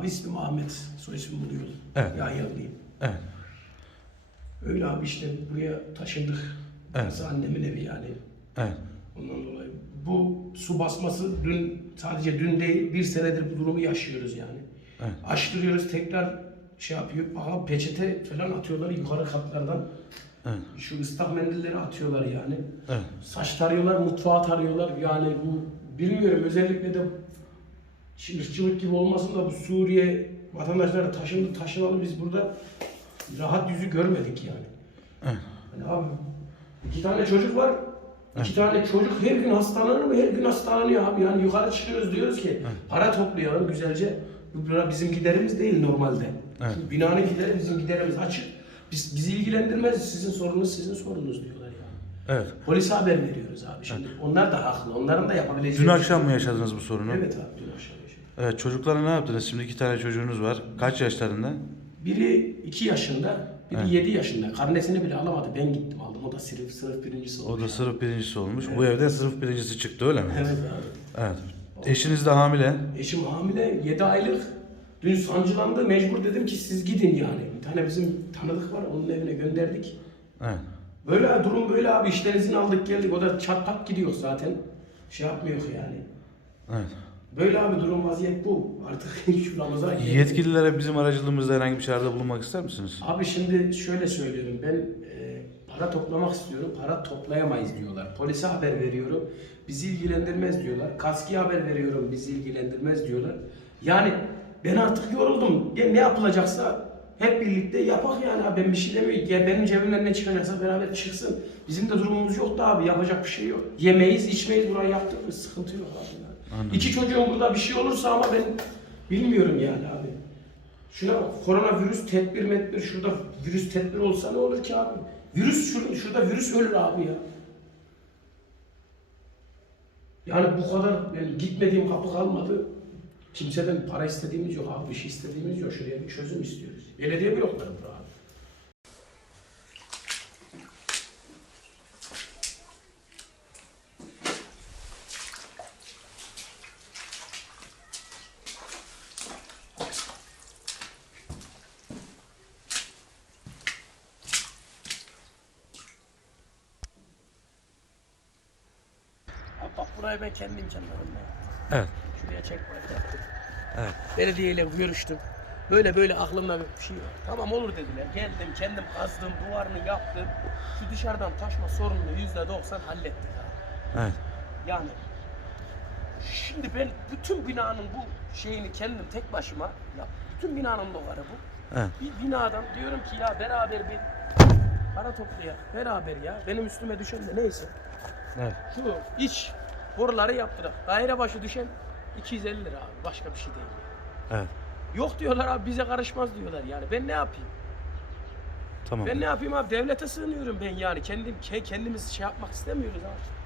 Abi ismim Ahmet. Soy ismim Buluyor. Evet. Yahyalıyım. Evet. Öyle abi işte buraya taşındık. Evet. Burası annemin evi yani. Evet. Ondan dolayı bu su basması dün sadece dün değil bir senedir bu durumu yaşıyoruz yani. Evet. Açtırıyoruz tekrar şey yapıyor. Aha peçete falan atıyorlar yukarı katlardan. Evet. Şu ıslak mendilleri atıyorlar yani. Evet. Saç tarıyorlar, mutfağa tarıyorlar. Yani bu bilmiyorum özellikle de şimdi ırkçılık gibi olmasın da bu Suriye vatandaşları taşındı taşınalı biz burada rahat yüzü görmedik yani. Evet. Hani abi iki tane çocuk var. İki tane çocuk her gün hastalanır mı? Her gün hastalanıyor abi. Yani yukarı çıkıyoruz diyoruz ki para toplayalım güzelce. Bu bina bizim giderimiz değil normalde. Evet. Bu binanın gideri bizim giderimiz açık. Biz, bizi ilgilendirmez. Sizin sorunuz sizin sorunuz diyorlar yani. Evet. Polise haber veriyoruz abi şimdi. Onlar da haklı. Onların da yapabileceği Dün akşam şey mı yaşadınız bu sorunu? Evet abi dün akşam yaşadım. Evet. Çocuklara ne yaptınız? Şimdi iki tane çocuğunuz var. Kaç yaşlarında? Biri 2 yaşında, biri Evet. 7 yaşında. Karnesini bile alamadı. Ben gittim aldım. O da sınıf, sınıf birincisi O olmuş. da sınıf birincisi olmuş. Bu evden sınıf birincisi çıktı öyle mi? Evet abi. Evet. Eşiniz de hamile. Eşim hamile 7 aylık. Dün sancılandı. Mecbur dedim ki siz gidin yani. Bir tane bizim tanıdık var. Onun evine gönderdik. Evet. Böyle durum böyle abi. İşten izin aldık geldik. O da çat pat gidiyor zaten. Şey yapmıyor yani. Evet. Böyle abi durum vaziyet bu. Artık şuramıza geldik. Yetkililere bizim aracılığımızda herhangi bir çağrıda bulunmak ister misiniz? Abi şimdi şöyle söylüyorum ben e, para toplamak istiyorum para toplayamayız diyorlar. Polise haber veriyorum bizi ilgilendirmez diyorlar. Kaskiye haber veriyorum bizi ilgilendirmez diyorlar. Yani ben artık yoruldum. Ya ne yapılacaksa hep birlikte yapak yani abi ben bir şey demiyorum. Ya benim cebimden ne çıkacaksa beraber çıksın. Bizim de durumumuz yok da abi yapacak bir şey yok. Yemeyiz içmeyiz burayı yaptık mı sıkıntı yok abi. yani. Anladım. İki çocuğum burada bir şey olursa ama ben bilmiyorum yani abi. Şuna bak, koronavirüs tedbir metbir, şurada virüs tedbir olsa ne olur ki abi? Virüs şurada, şurada virüs ölür abi ya. Yani bu kadar yani gitmediğim kapı kalmadı. Kimseden para istediğimiz yok abi, bir şey istediğimiz yok. Şuraya bir çözüm istiyoruz. Belediye blokları bura abi. Abi bak burayı ben kendi imkanlarımla yaptım. Evet. Şuraya checkpoint yaptım. Evet. Belediyeyle görüştüm. Böyle böyle aklımda bir şey var. Tamam olur dediler. Geldim kendim kazdım, duvarını yaptım. Şu dışarıdan taşma sorununu yüzde doksan hallettik abi. Evet. Yani şimdi ben bütün binanın bu şeyini kendim tek başıma yap. Bütün binanın doları bu. Evet. Bir binadan diyorum ki ya beraber bir para toplayalım. Beraber ya. Benim üstüme düşen de neyse. Evet. Şu iç boruları yaptırak. Daire başı düşen 250 lira abi. Başka bir şey değil. Evet. Yok diyorlar abi bize karışmaz diyorlar yani. Ben ne yapayım? Tamam. Ben ne yapayım abi? Devlete sığınıyorum ben yani. Kendim ke- kendimiz şey yapmak istemiyoruz abi.